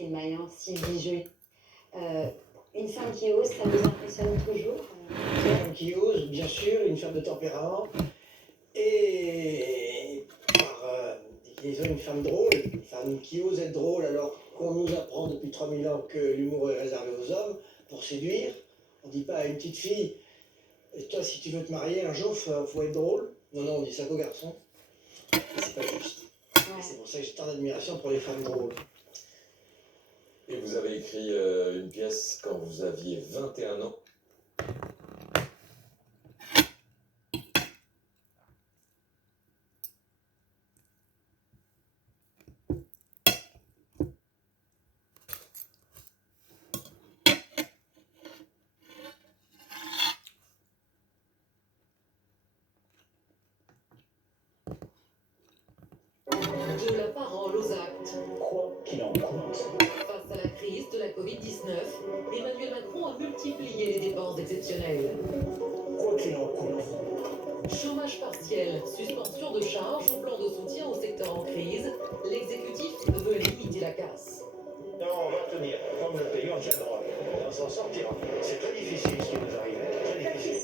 Catherine Maillan, Sylvie Joly. Une femme qui ose, ça vous impressionne toujours? Une femme qui ose, bien sûr, une femme de tempérament, et disons une femme drôle, une femme qui ose être drôle alors qu'on nous apprend depuis 3000 ans que l'humour est réservé aux hommes pour séduire. On ne dit pas à une petite fille, toi si tu veux te marier un jour, faut être drôle. Non, non, on dit ça qu'aux garçons. C'est pas juste. Ouais. C'est pour ça que j'ai tant d'admiration pour les femmes drôles. Et vous avez écrit une pièce quand vous aviez 21 ans. De la parole aux actes. Quoi qu'il en coûte. Face à la crise de la Covid-19, Emmanuel Macron a multiplié les dépenses exceptionnelles. Quoi qu'il en coûte. Chômage partiel, suspension de charges ou plan de soutien au secteur en crise, l'exécutif veut limiter la casse. Non, on va tenir. Comme le pays, on tiendra. On s'en sortira. C'est très difficile ce qui nous arrive. Très difficile.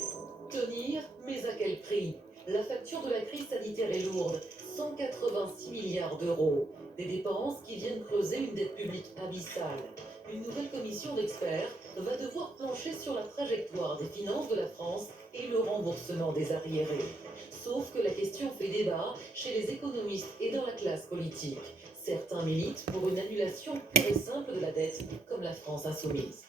Tenir, mais à quel prix? La facture de la crise sanitaire est lourde, 186 milliards d'euros. Des dépenses qui viennent creuser une dette publique abyssale. Une nouvelle commission d'experts va devoir plancher sur la trajectoire des finances de la France et le remboursement des arriérés. Sauf que la question fait débat chez les économistes et dans la classe politique. Certains militent pour une annulation pure et simple de la dette, comme la France insoumise.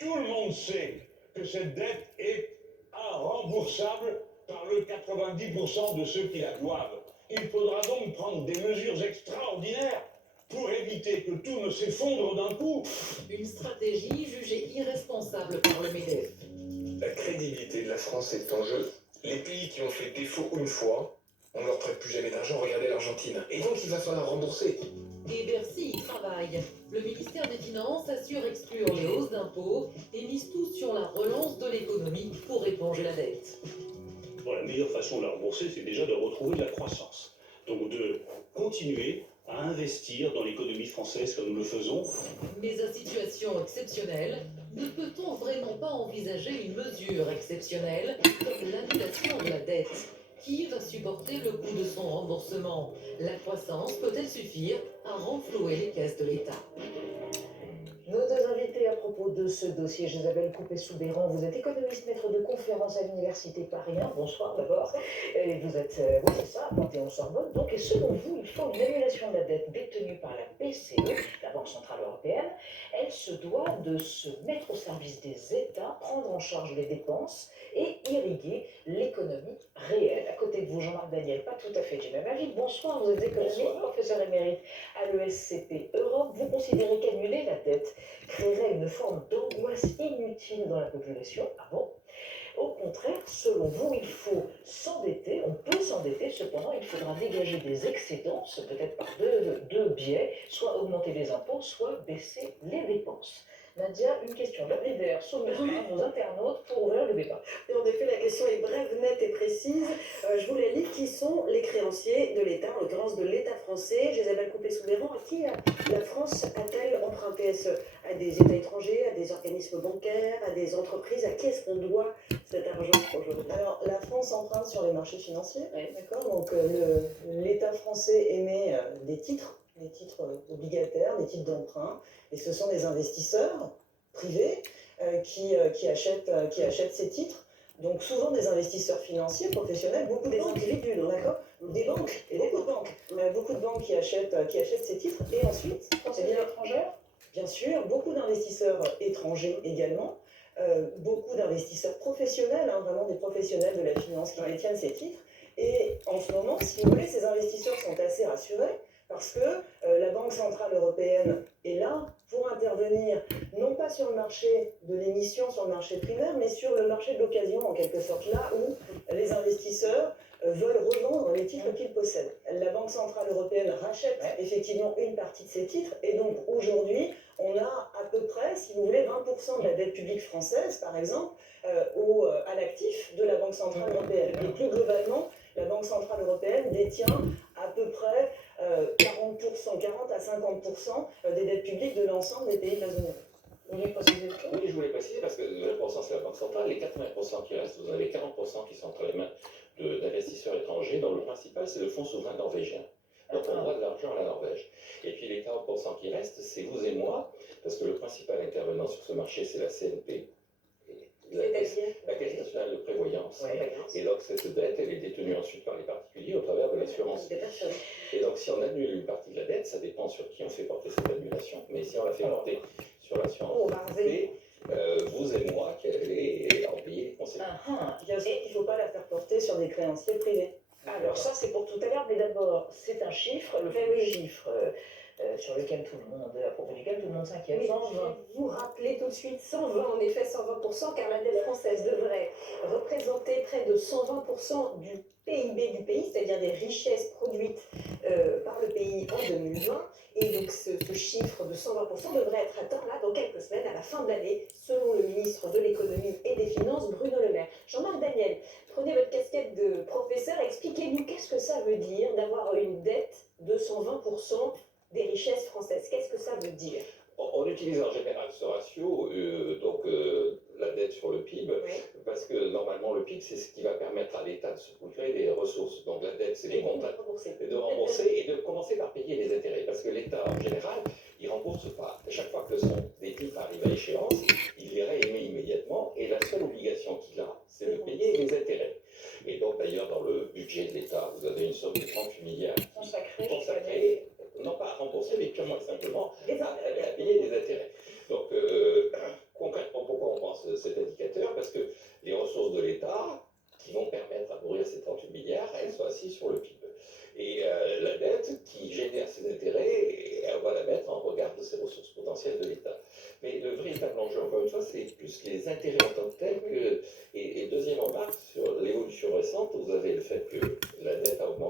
Tout le monde sait que cette dette est remboursable par le 90% de ceux qui la doivent. Il faudra donc prendre des mesures extraordinaires pour éviter que tout ne s'effondre d'un coup. Une stratégie jugée irresponsable par le MEDEF. La crédibilité de la France est en jeu. Les pays qui ont fait défaut une fois, on ne leur prête plus jamais d'argent. Regardez l'Argentine. Et donc il va falloir rembourser. Et Bercy y travaille. Le ministère des Finances assure exclure les hausses d'impôts et mise tout sur la relance de l'économie pour éponger la dette. Bon, la meilleure façon de la rembourser, c'est déjà de retrouver de la croissance. Donc de continuer à investir dans l'économie française comme nous le faisons. Mais à situation exceptionnelle, ne peut-on vraiment pas envisager une mesure exceptionnelle comme l'annulation de la dette? Qui va supporter le coût de son remboursement? La croissance peut-elle suffire à renflouer les caisses de l'État? Nos deux invités à propos de ce dossier, Isabelle Coupé-Soubeyran, vous êtes économiste, maître de conférence à l'Université Paris 1, bonsoir d'abord, et vous êtes, oui c'est ça, à Panthéon-Sorbonne, donc, et selon vous, il faut une annulation de la dette détenue par la BCE, la Banque Centrale Européenne. Elle se doit de se mettre au service des États, prendre en charge les dépenses et irriguer l'économie réelle. À côté de vous, Jean-Marc Daniel, pas tout à fait du même avis. Bonsoir, vous êtes économiste, professeur émérite à l'ESCP Europe. Vous considérez qu'annuler la dette créerait une forme d'angoisse inutile dans la population? Ah bon? Au contraire, selon vous, il faut s'endetter, on peut s'endetter, cependant il faudra dégager des excédents, peut-être par deux biais, soit augmenter les impôts, soit baisser les dépenses. Nadia, une question lapidaire, solution à nos internautes pour ouvrir le débat. Et en effet, la question est brève, nette et précise. Je vous la lis. Qui sont les créanciers de l'État, en l'occurrence de l'État français? Isabelle Coupé-Soubeyran, à qui la France a-t-elle emprunté? Est-ce à des États étrangers, à des organismes bancaires, à des entreprises? À qui est-ce qu'on doit cet argent aujourd'hui? Alors, la France emprunte sur les marchés financiers, Oui. d'accord? Donc, l'État français émet des titres obligataires, des titres d'emprunt, et ce sont des investisseurs privés qui achètent ces titres. Donc souvent des investisseurs financiers, professionnels, beaucoup des individus, d'accord? Des banques, et beaucoup de banques. Beaucoup de banques qui achètent ces titres, et ensuite, Français et étrangères? bien sûr, beaucoup d'investisseurs étrangers également, beaucoup d'investisseurs professionnels, hein, vraiment des professionnels de la finance qui détiennent ces titres. Et en ce moment, si vous voulez, ces investisseurs sont assez rassurés parce que la Banque Centrale Européenne est là pour intervenir, non pas sur le marché de l'émission, sur le marché primaire, mais sur le marché de l'occasion, en quelque sorte, là où les investisseurs veulent revendre les titres qu'ils possèdent. La Banque Centrale Européenne rachète effectivement une partie de ces titres, et donc aujourd'hui, on a à peu près, si vous voulez, 20% de la dette publique française, par exemple, à l'actif de la Banque Centrale Européenne. Et plus globalement, la Banque Centrale Européenne détient à peu près 40% 40 à 50% des dettes publiques de l'ensemble des pays de la zone euro. Vous voulez préciser ça? Oui, je voulais préciser parce que 20% c'est la Banque centrale, les 80% qui restent, vous avez 40% qui sont entre les mains d'investisseurs étrangers, dont le principal c'est le fonds souverain norvégien. Donc on doit de l'argent à la Norvège. Et puis les 40% qui restent, c'est vous et moi, parce que le principal intervenant sur ce marché c'est la CNP, la Caisse nationale de prévoyance. Et donc cette dette, elle est détenue ensuite par les particuliers au travers de l'assurance. Et donc si on annule une partie de la dette, ça dépend sur qui on fait porter cette annulation. Mais si on la fait porter sur l'assurance, vous et moi qui allez en payer les conséquences. Bien sûr qu'il ne faut pas la faire porter sur des créanciers privés. Alors ça c'est pour tout à l'heure, mais d'abord c'est un chiffre, le fameux chiffre sur lequel tout le monde, à propos duquel tout le monde s'inquiète. Oui, je vais vous rappeler tout de suite 120, en effet 120%, car la dette française devrait représenter près de 120% du PIB du pays, c'est-à-dire des richesses produites par le pays en 2020. Et donc ce chiffre de 120% devrait être atteint là dans quelques semaines, à la fin de l'année, selon le ministre de l'économie et des finances, Bruno Le Maire. Jean-Marc Daniel, prenez votre casquette de professeur, expliquez-nous qu'est-ce que ça veut dire d'avoir une dette de 120% des richesses françaises. Qu'est-ce que ça veut dire? On utilise en général ce ratio, la dette sur le PIB, parce que normalement le PIB c'est ce qui va permettre à l'État de se procurer des ressources. Donc la dette c'est de rembourser et de commencer par payer les intérêts. Parce que l'État en général, il ne rembourse pas. À chaque fois que des titres arrivent à échéance, il les réémet immédiatement et la seule obligation qu'il a, c'est de payer les intérêts. Et donc d'ailleurs dans le budget de l'État, vous avez une somme de 38 milliards consacrée, non pas à rembourser, mais purement et simplement à payer les intérêts. Donc, concrètement, pourquoi on pense cet indicateur? Parce que les ressources de l'État, qui vont permettre à nourrir ces 38 milliards, elles sont assises sur le PIB. Et la dette qui génère ces intérêts, on va la mettre en regard de ces ressources potentielles de l'État. Mais le véritable enjeu, encore une fois, c'est plus les intérêts en tant que tels que... Et deuxième remarque, sur l'évolution récente, vous avez le fait que la dette a augmenté